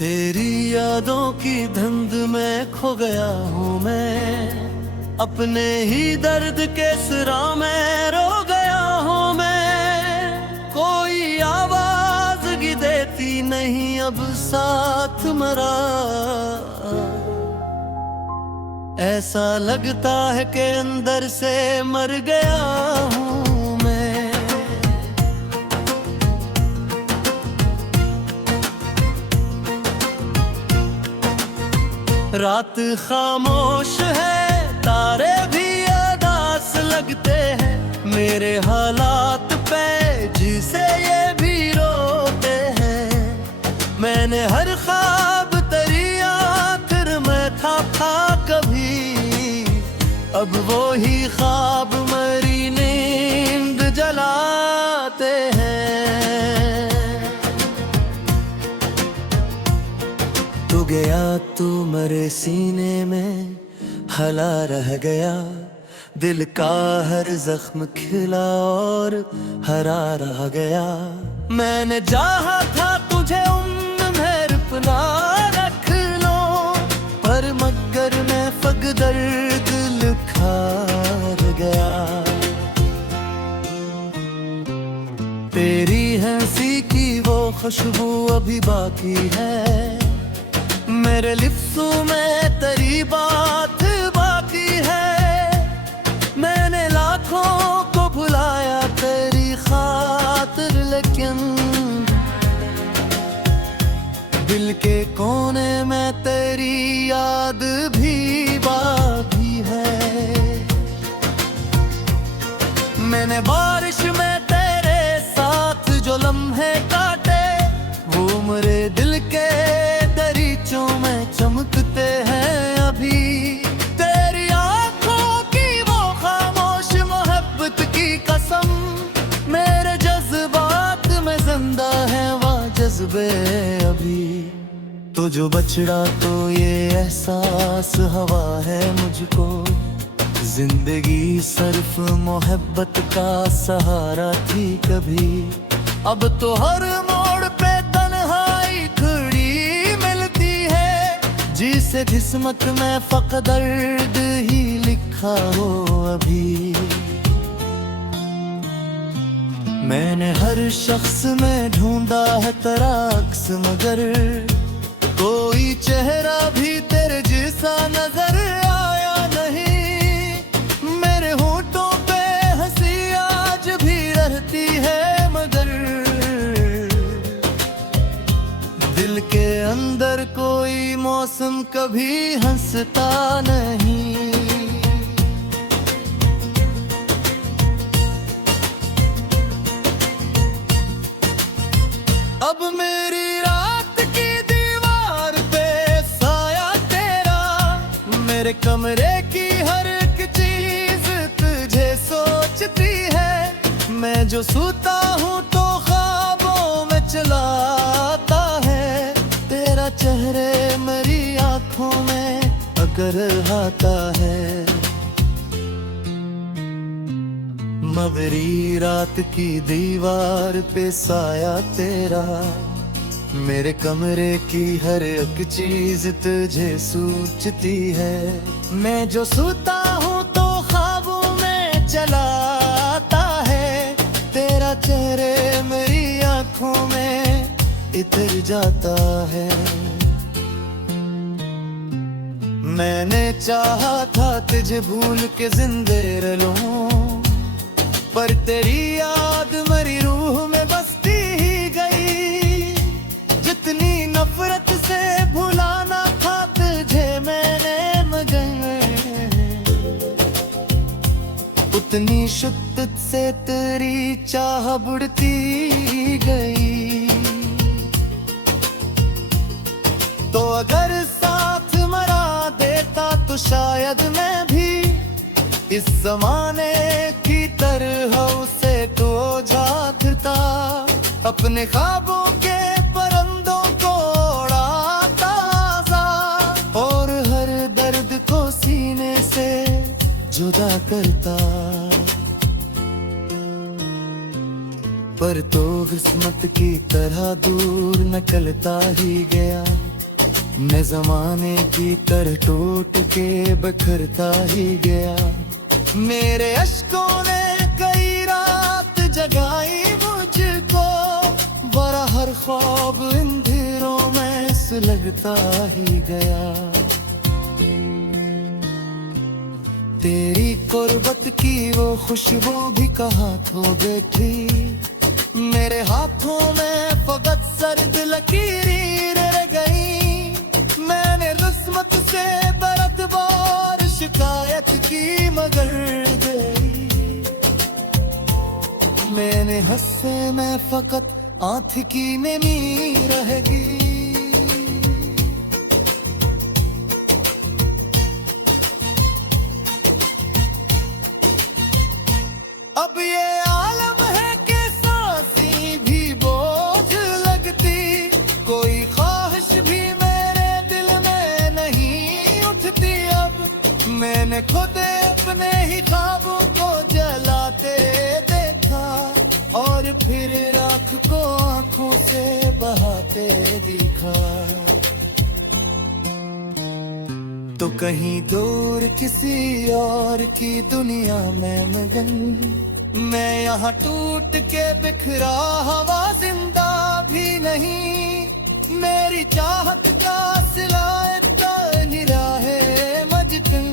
तेरी यादों की धुंध में खो गया हूँ मैं, अपने ही दर्द के सिरा में रो गया हूँ मैं। कोई आवाज भी देती नहीं अब साथ मरा, ऐसा लगता है कि अंदर से मर गया हूँ मैं। रात खामोश है, तारे भी उदास लगते हैं, मेरे हालात पे जिसे ये भी रोते हैं। मैंने हर ख्वाब तेरी आखिर में था कभी, अब वो ही ख्वाब मरी नींद जलाते हैं। तू गया तू मेरे सीने में हला रह गया, दिल का हर जख्म खिला और हरा रह गया। मैंने चाहा था तुझे उम्र में अपना रख लो, पर मगर मैं फक दर्द लिखा गया। तेरी हंसी की वो खुशबू अभी बाकी है, मेरे लिप्सों में तेरी बात बाकी है। मैंने लाखों को भुलाया तेरी खातिर, लेकिन दिल के कोने में तेरी याद भी बाकी है। मैंने बारिश में तेरे साथ जो लम्हे काटे, वो मेरे दिल के दरीचों में चमकते हैं अभी। तेरी आंखों की वो खामोश मोहब्बत की कसम, मेरे जज्बात में जिंदा है वो जज्बे अभी। तो जो बछड़ा तो ये एहसास हवा है मुझको, जिंदगी सिर्फ मोहब्बत का सहारा थी कभी। अब तो हर मोड़ पे तन्हाई खड़ी मिलती है, जिसे किस्मत में फक दर्द ही लिखा हो अभी। मैंने हर शख्स में ढूंढा है तेरा अक्स, मगर कोई चेहरा भी तेरे जैसा नजर आया नहीं। मेरे होठों पे हंसी आज भी रहती है, मगर दिल के अंदर कोई मौसम कभी हंसता नहीं। अब मेरी रात की दीवार पे साया तेरा, मेरे कमरे की हर एक चीज तुझे सोचती है। मैं जो सोता हूँ तो ख्वाबों में चला आता है, तेरा चेहरे मेरी आंखों में अगर आता है। मगरी रात की दीवार पे साया तेरा, मेरे कमरे की हर एक चीज तुझे सोचती है। मैं जो सोता हूँ तो ख्वाबों में चला आता है, तेरा चेहरे मेरी आंखों में इतर जाता है। मैंने चाहा था तुझे भूल के जिंदे रह लूं, पर तेरी याद मेरी रूह में बसती ही गई। जितनी नफरत से भुलाना था तुझे मैंने, मगर उतनी शिद्दत से तेरी चाह बढ़ती गई। तो अगर साथ मरा देता तो शायद मैं भी इस जमाने की तरह उसे तो जाता, अपने ख्वाबों के परिंदों को उड़ाता और हर दर्द को सीने से जुदा करता। पर तो किस्मत की तरह दूर निकलता ही गया। मैं जमाने की तरह टूट के बिखरता ही गया। मेरे अश्कों ने कई रात जगाई मुझको, बड़ा हर ख्वाब अंधेरों में सुलगता ही गया। तेरी कुर्बत की वो खुशबू भी कहाँ खो बैठी, मेरे हाथों में फकत सर्द लकीरें रह गई। मैंने किस्मत से बरत बार शिकायत की मगर गई। मैंने हंसे में फकत आंख की नमी रहेगी। अब ये आलम है कि सांसें भी बोझ लगती, कोई ख्वाहिश भी मेरे दिल में नहीं उठती। अब मैंने खुद अपने ही ख्वाबों को जलाते देखा, और फिर राख को आंखों से बहाते दिखा। तो कहीं दूर किसी और की दुनिया में मगन, मैं यहाँ टूट के बिखरा हवा जिंदा भी नहीं। मेरी चाहत का सिला इतना निराहे मजकन,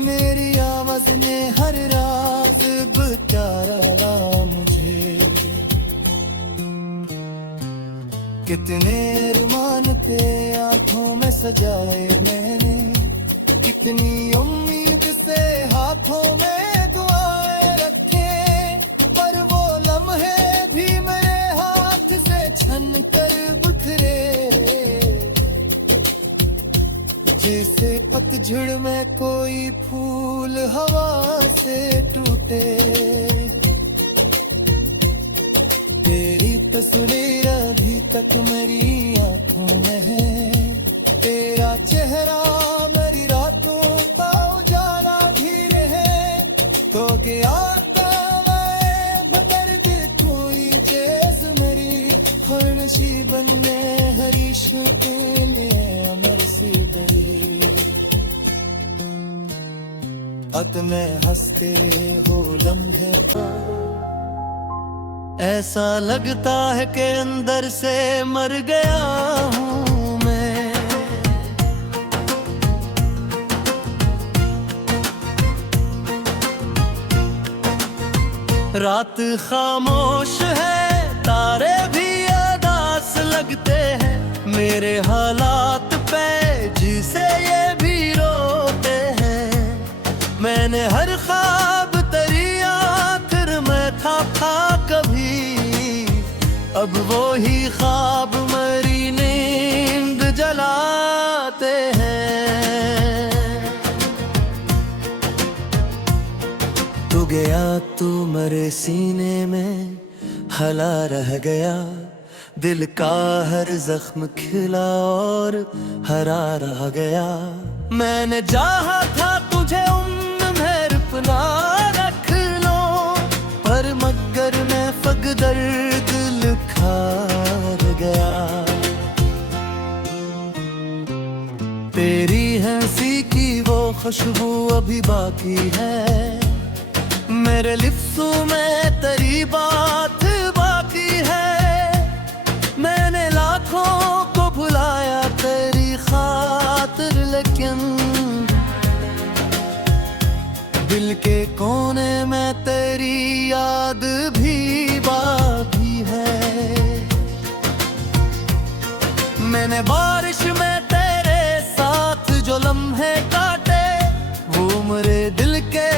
मेरी आवाज ने हर राज बेचारा मुझे। कितने अरमान थे आंखों में सजाए मैंने, कितनी उम्मीद से हाथों में दुआएं रखे, पर वो लम्हे भी मेरे हाथ से छन कर बिखरे। जैसे पतझड़ में कोई फूल हवा से टूटे, तेरी तस्वीर अभी तक मेरी आंखों में है। तेरा चेहरा मेरी रातों का उजाला भी रहे, तो क्या मैं बदर्द कोई चीज मेरी हर नसीबन में हरीश के लिए अमर सी दली। अत में हंसते हो लम्हे ऐसा लगता है कि अंदर से मर गया हूँ मैं। रात खामोश है, तारे भी अदास लगते हैं, मेरे हालात पे जिसे ये भी रोते हैं। मैंने हर ख्वाब तेरी आखिर में था कभी, अब वो ही ख्वाब मेरी नींद जलाते हैं। तू गया तू मेरे सीने में हला रह गया, दिल का हर जख्म खिला और हरा रह गया। मैंने चाहा था तुझे उम्र में अपना रख लो, पर मगर मैं फक दर्द लिखा गया। तेरी हंसी की वो खुशबू अभी बाकी है, मेरे लिप्सों में तेरी बात बाकी है। मैंने लाखों को भुलाया तेरी खातिर, लेकिन दिल के कोने में तेरी याद भी बाकी है। मैंने बारिश में तेरे साथ जो लम्हे काटे, वो मेरे दिल के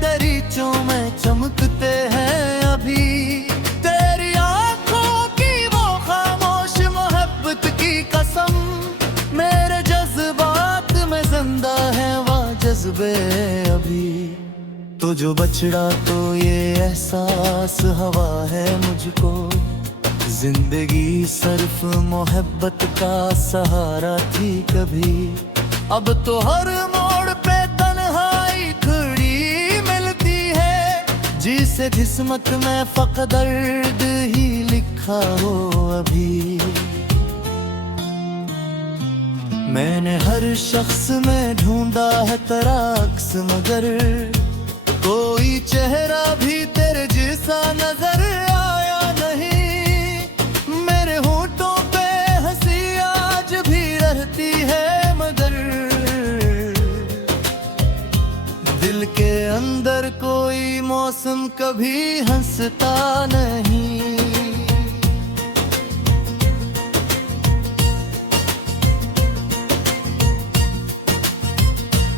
दरीचों में चमकते हैं अभी। तेरी आंखों की वो खामोश मोहब्बत की कसम, मेरे जज्बात में जिंदा है वो जज्बे अभी। तो जो बछड़ा तो ये एहसास हवा है मुझको, जिंदगी सिर्फ मोहब्बत का सहारा थी कभी। अब तो हर मोड़ पे तन्हाई खड़ी मिलती है, जिसे किस्मत में फक़्त दर्द ही लिखा हो अभी। मैंने हर शख्स में ढूंढा है तेरा अक्स, मगर कोई चेहरा भी तेरे जैसा नजर आया नहीं। मेरे होठों पे हंसी आज भी रहती है, मगर दिल के अंदर कोई मौसम कभी हंसता नहीं।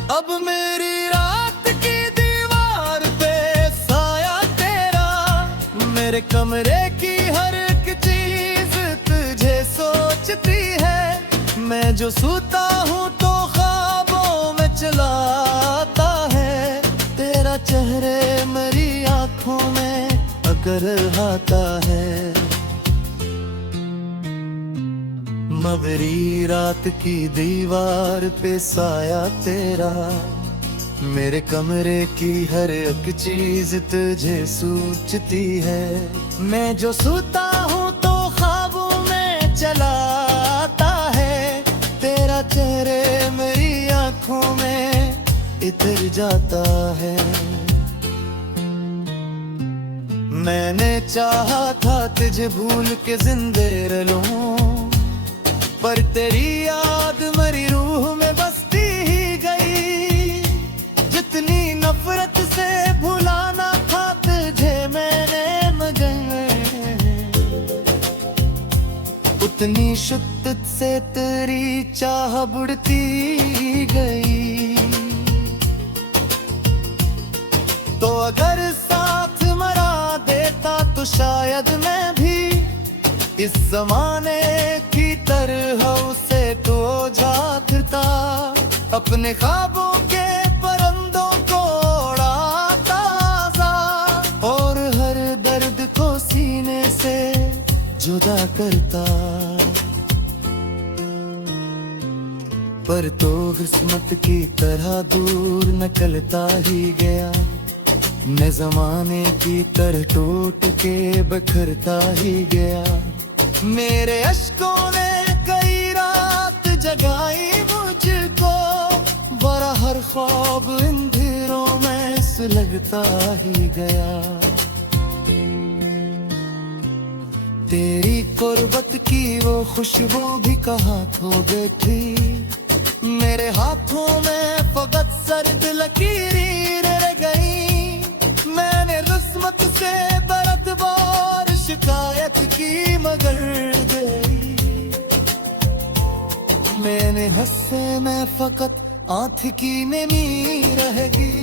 अब मेरी रात की दीवार पे साया तेरा, मेरे कमरे की हर एक चीज तुझे सोचती है। मैं जो सोता हूँ तो ख्वाबों में चला आता है, तेरा चेहरे मेरी आंखों में अगर आता है। मगरी रात की दीवार पे साया तेरा, मेरे कमरे की हर एक चीज तुझे सोचती है। मैं जो सोता हूँ तो ख्वाबों में चला आता है, तेरा चेहरे मेरी आंखों में इतर जाता है। मैंने चाहा था तुझे भूल के जिंदे रह लूं, पर तेरी याद मेरी रूह में बसती ही गई। जितनी नफरत से भुलाना था तुझे मैंने, मगर उतनी शिद्दत से तेरी चाह बढ़ती गई। तो अगर साथ मरा देता तो शायद मैं भी इस जमाने की तरह उसे तो जाता, अपने ख्वाबों के परिंदों को उड़ाता सा, और हर दर्द को सीने से जुदा करता। पर तो किस्मत की तरह दूर निकलता ही गया, मैं जमाने की तरह टूट के बिखरता ही गया। मेरे अश्कों ने कई रात जगाई मुझको, बड़ा हर ख्वाब अंधेरों में सुलगता ही गया। तेरी कुर्बत की वो खुशबू भी कहाँ खो बैठी, मेरे हाथों में फकत सर्द लकीरें रह गई। मैंने किस्मत से बरत बार शिकायत की, मगर गई। मैंने हंसे में फकत आंख की नमी रहेगी।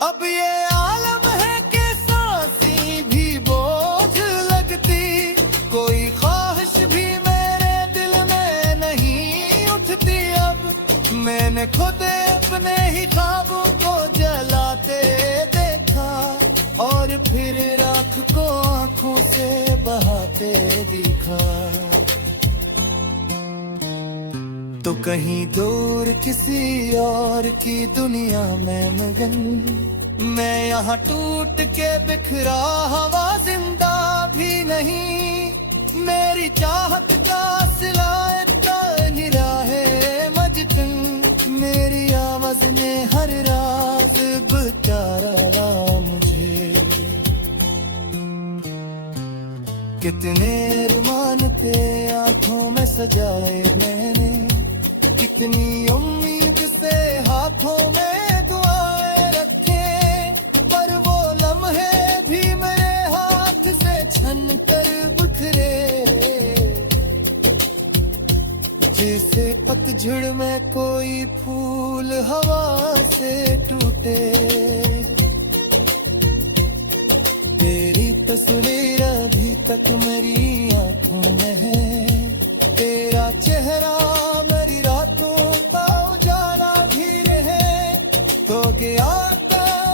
अब ये आलम है कि सांसें भी बोझ लगती, कोई ख्वाहिश भी मेरे दिल में नहीं उठती। अब मैंने खुद अपने ही ख्वाबों को जलाते देखा, और फिर राख को आंखों से बहाते दिखा। तो कहीं दूर किसी और की दुनिया में मगन, मैं यहाँ टूट के बिखरा हवा जिंदा भी नहीं। मेरी चाहत का सिला निरा है मजनू, मेरी आवाज ने हर रात बेचारा मुझे। कितने रुमान थे आंखों में सजाए मैंने, कितनी उम्मीद से हाथों में दुआएं रखे, पर वो लम्हे भी मेरे हाथ से छन कर बिखरे। जैसे पतझड़ में कोई फूल हवा से टूटे, तेरी तस्वीर अभी तक मेरी आंखों में है। तेरा चेहरा मेरी रातों का उजाला भी रहे, तो गया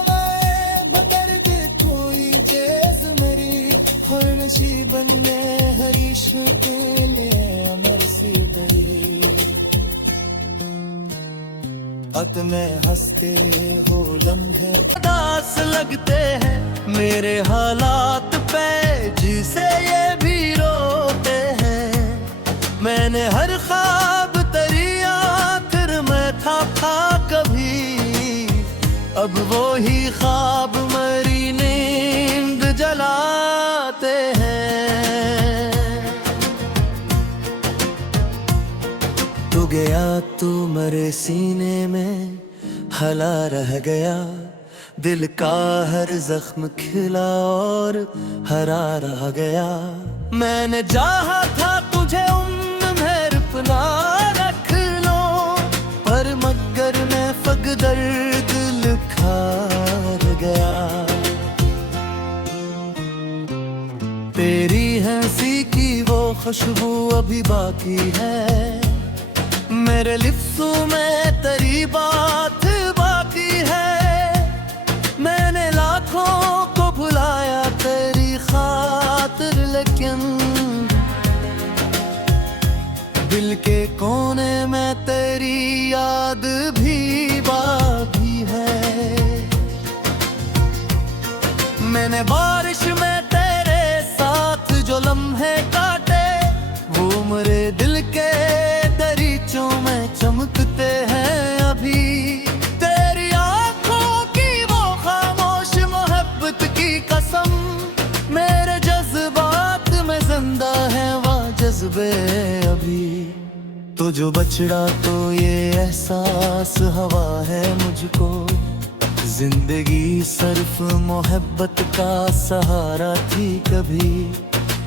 मैं बदर्द कोई जैस मेरी हर नसीबन में हरीश के लिए अमर सी दली। अत में हंसते हो लम्हे उदास लगते हैं मेरे हालात पे जिसे ये भी रोते हैं। मैंने हर ख्वाब तरिया फिर मैं था कभी, अब वो ही ख्वाब मरी नींद जलाते हैं। तू गया तू मरे सीने में हला रह गया, दिल का हर जख्म खिला और हरा रह गया। मैंने चाहा था तुझे उम्र में अपना रख लो, पर मगर मैं फकदर दिल खार गया। तेरी हंसी की वो खुशबू अभी बाकी है, मेरे लिप्सों में तेरी बात बाकी है। मैंने लाखों को भुलाया तेरी खातिर, लेकिन दिल के कोने में तेरी याद भी बाकी है। मैंने बारिश में तेरे साथ जो लम्हे काटे, वो मेरे दिल के दरीचों में चमकते हैं अभी। तेरी आंखों की वो खामोश मोहब्बत की कसम, मेरे जज्बात में जिंदा है वो जज्बे अभी। तो जो बछड़ा तो ये एहसास हवा है मुझको, जिंदगी सिर्फ मोहब्बत का सहारा थी कभी।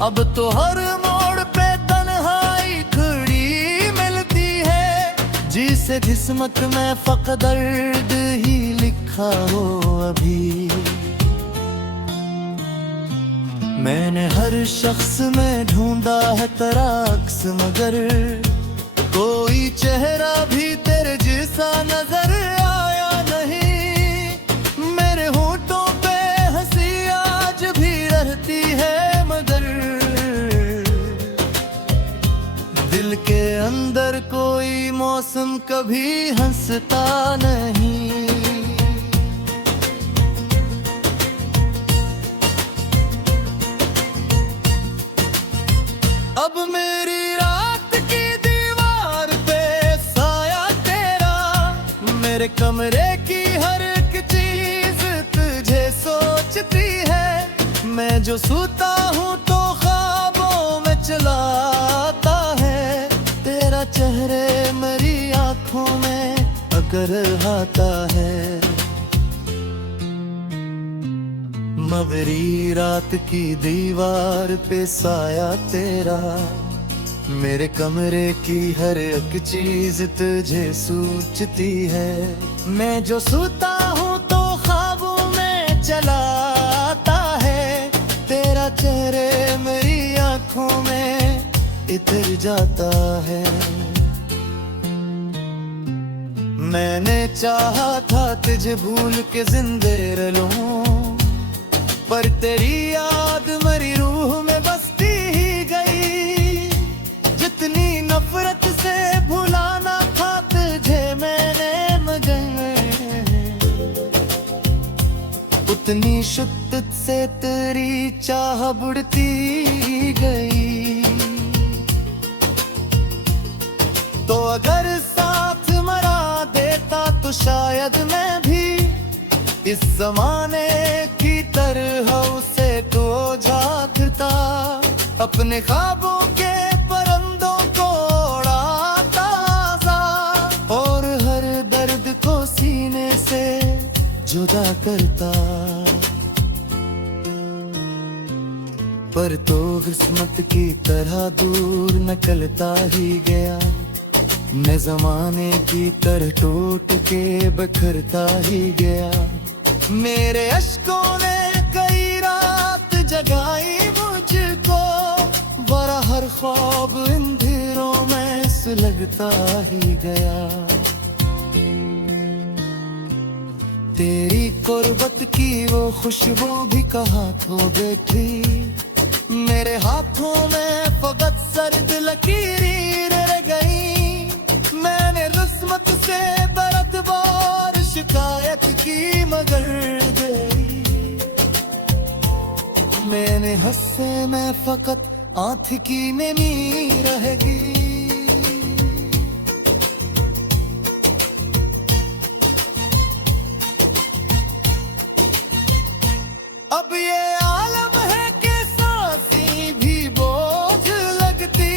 अब तो हर मोड़ पे तन्हाई खड़ी मिलती है, जिसे किस्मत में फकत दर्द ही लिखा हो अभी। मैंने हर शख्स में ढूंढा है तेरा अक्स, मगर कोई चेहरा भी तेरे जैसा नजर आया नहीं। मेरे होठों पे हंसी आज भी रहती है, मगर दिल के अंदर कोई मौसम कभी हंसता नहीं। अब मेरी रात की दीवार पे साया तेरा, मेरे कमरे की हर एक चीज तुझे सोचती है। मैं जो सोता हूँ तो ख्वाबों में चला आता है, तेरा चेहरे मेरी आंखों में अगर आता है। मगरी रात की दीवार पे साया तेरा, मेरे कमरे की हर एक चीज तुझे सोचती है। मैं जो सोता हूँ तो ख्वाबों में चला आता है, तेरा चेहरे मेरी आंखों में इतर जाता है। मैंने चाहा था तुझे भूल के जिंदे रहूं, पर तेरी याद मेरी रूह में बसती ही गई। जितनी नफरत से भुलाना था तुझे मैंने मगर, उतनी शिद्दत से तेरी चाह बढ़ती गई। तो अगर साथ मरा देता तो शायद मैं भी इस जमाने की तरह उसे तो झांकता, अपने ख्वाबों के परिंदों को उड़ाता सा, और हर दर्द को सीने से जुदा करता। पर तो किस्मत की तरह दूर निकलता ही गया, मैं जमाने की तरह टूट के बिखरता ही गया। मेरे अश्कों ने कई रात जगाई मुझको, बड़ा हर ख्वाब अंधेरों में सुलगता ही गया। तेरी कुर्बत की वो खुशबू भी कहाँ खो बैठी, मेरे हाथों में फकत सर्द लकीरें रह गई। मैंने किस्मत से बरतवा की मगर गई। मैंने हंसे मैं फकत आँख की नमी रहेगी। अब ये आलम है कि सांसें भी बोझ लगती,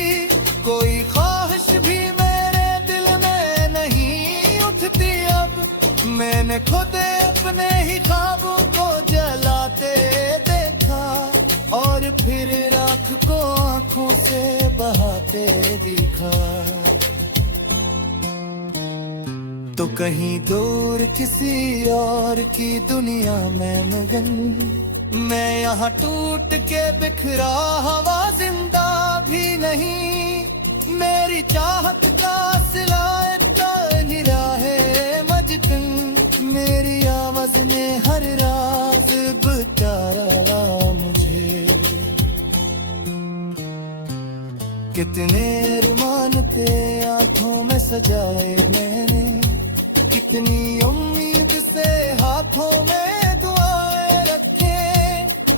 कोई ख्वाहिश भी मेरे दिल में नहीं उठती। अब मैंने खुद अपने ही ख्वाबों को जलाते देखा और फिर राख को आंखों से बहाते दिखा। तो कहीं दूर किसी और की दुनिया में मगन, मैं यहाँ टूट के बिखरा हवा जिंदा भी नहीं। मेरी चाहत का सिला निराहे मजकन, मेरी आवाज ने हर राज बचारा मुझे। कितने अरमान थे आंखों में सजाए मैंने, कितनी उम्मीद से हाथों में दुआएं रखे,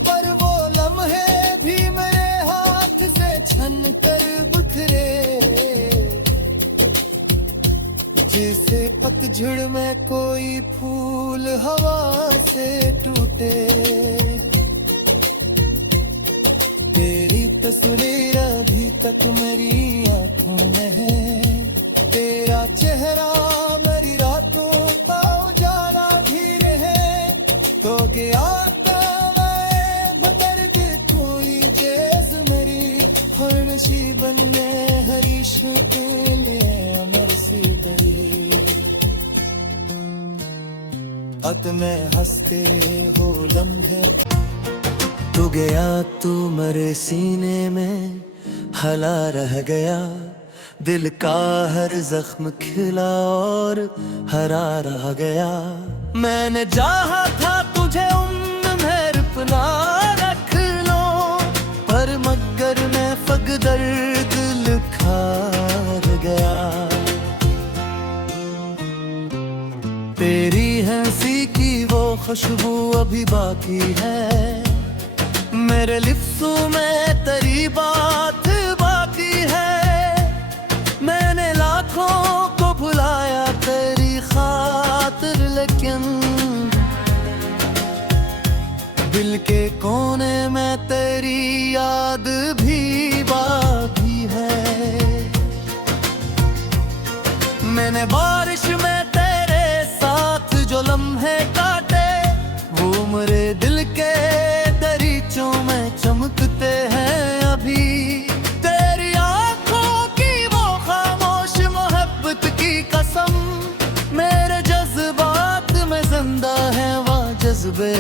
पर वो लम्हे भी मेरे हाथ से छन कर बिखरे। जैसे पतझड़ में कोई फूल हवा से टूटे। तेरी तस्वीर अभी तक मेरी आंखों में है, तेरा चेहरा मेरी रातों का उजाला भी रहे। तो गया मैं बदर के कोई चीज मेरी, हर नसीबन ने हरीश के लिए अमर सी दरी। अत में हंसते हो लम्हे, तू गया तू मेरे सीने में हला रह गया। दिल का हर जख्म खिला और हरा रह गया। मैंने चाहा था तुझे उम्र में अपना रख लो, पर मगर मैं फक दर्द खार गया। तेरी हंसी की वो खुशबू अभी बाकी है, मेरे लिप्सों में तेरी बात बाकी है। मैंने लाखों को भुलाया तेरी खातिर, लेकिन दिल के कोने में तेरी याद भी बाकी है। मैंने बारिश में तेरे साथ जो लम्हे काटे, वो मेरे दिल के दरीचों में चमकते हैं अभी। तेरी आंखों की वो खामोश मोहब्बत की कसम, मेरे जज्बात में जिंदा है वो जज्बे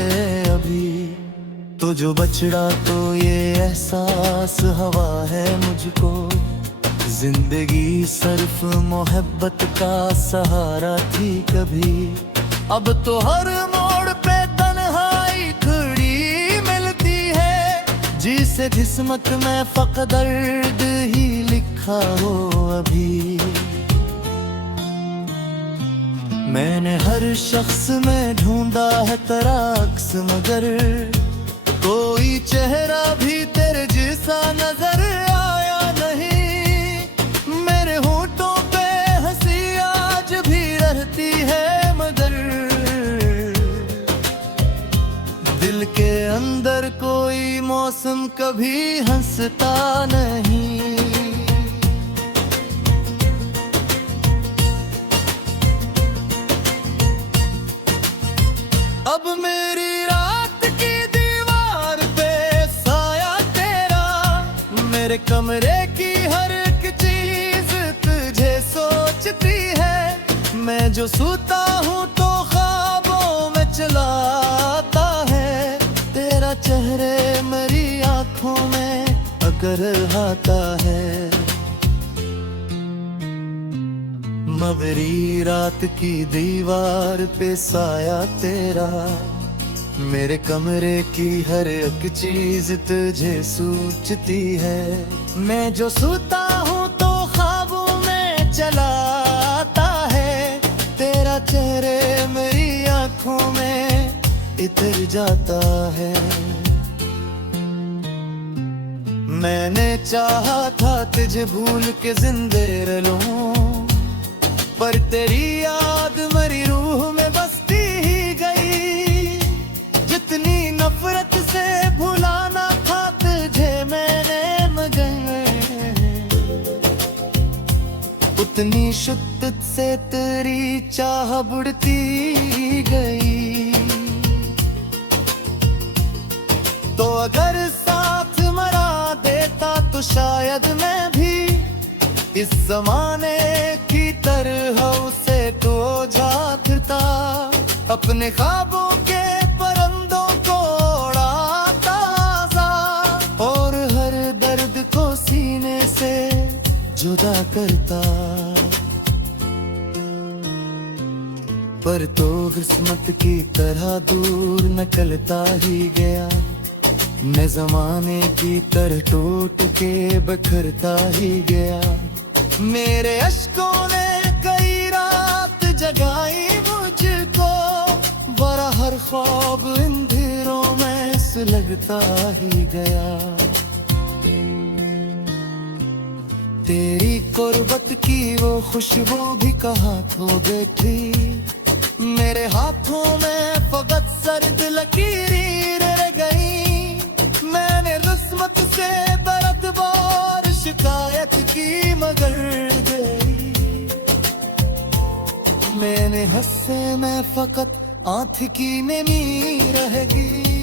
अभी। तो जो बचड़ा तो ये एहसास हवा है मुझको, जिंदगी सिर्फ मोहब्बत का सहारा थी कभी। अब तो हर मोड़ पे तन्हाई खड़ी मिलती है, जिसे किस्मत में फक दर्द ही लिखा हो अभी। मैंने हर शख्स में ढूंढा है तेरा अक्स, मगर कोई चेहरा भी तेरे जैसा नजर आया नहीं। मेरे होठों पे हंसी आज भी रहती है, मगर दिल के अंदर कोई मौसम कभी हंसता नहीं। अब मेरी रात की दीवार पे साया तेरा, मेरे कमरे की हर एक चीज तुझे सोचती है। मैं जो सोता हूँ तो ख्वाबों में चलाता है, तेरा चेहरे मेरी आंखों में अगर आता है। मगरी रात की दीवार पे साया तेरा, मेरे कमरे की हर एक चीज तुझे सोचती है। मैं जो सोता हूँ तो ख्वाबों में चला आता है, तेरा चेहरे मेरी आंखों आंखों में इतर जाता है। मैंने चाहा था तुझे भूल के जिंदे रहूं, पर तेरी याद मेरी रूह में बसती ही गई। जितनी नफरत से भुलाना था तुझे मैंने मगर, उतनी शिद्दत से तेरी चाह बढ़ती गई। तो अगर साथ मरा देता तो शायद मैं भी इस जमाने की तरह उसे तो जाता, अपने ख्वाबों के परिंदों को उड़ाता और हर दर्द को सीने से जुदा करता। पर तो किस्मत की तरह दूर निकलता ही गया, मैं जमाने की तरह टूट के बिखरता ही गया। मेरे अश्कों ने कई रात जगाई मुझको, बड़ा हर ख्वाब अंधेरों में सुलगता ही गया। तेरी कुर्बत की वो खुशबू भी कहाँ खो बैठी, मेरे हाथों में फकत सर्द लकीरें रह गई। मैंने किस्मत से बरत बार शिकायत की मगर गई, मैंने हंसे में फकत आंख की नमी रह गई।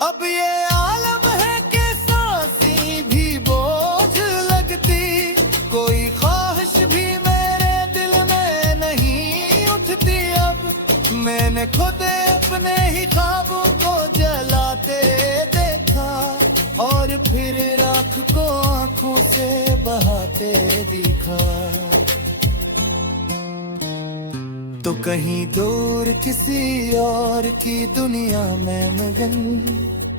अब ये आलम है कि सांसें भी बोझ लगती, कोई ख्वाहिश भी मेरे दिल में नहीं उठती। अब मैंने खुद अपने ही ख्वाबों को जलाते देखा और फिर राख को आंखों से बहाते दिखा। तो कहीं दूर किसी और की दुनिया में मगन,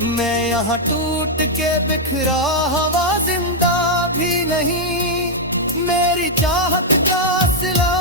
मैं यहाँ टूट के बिखरा हवा जिंदा भी नहीं। मेरी चाहत का सिला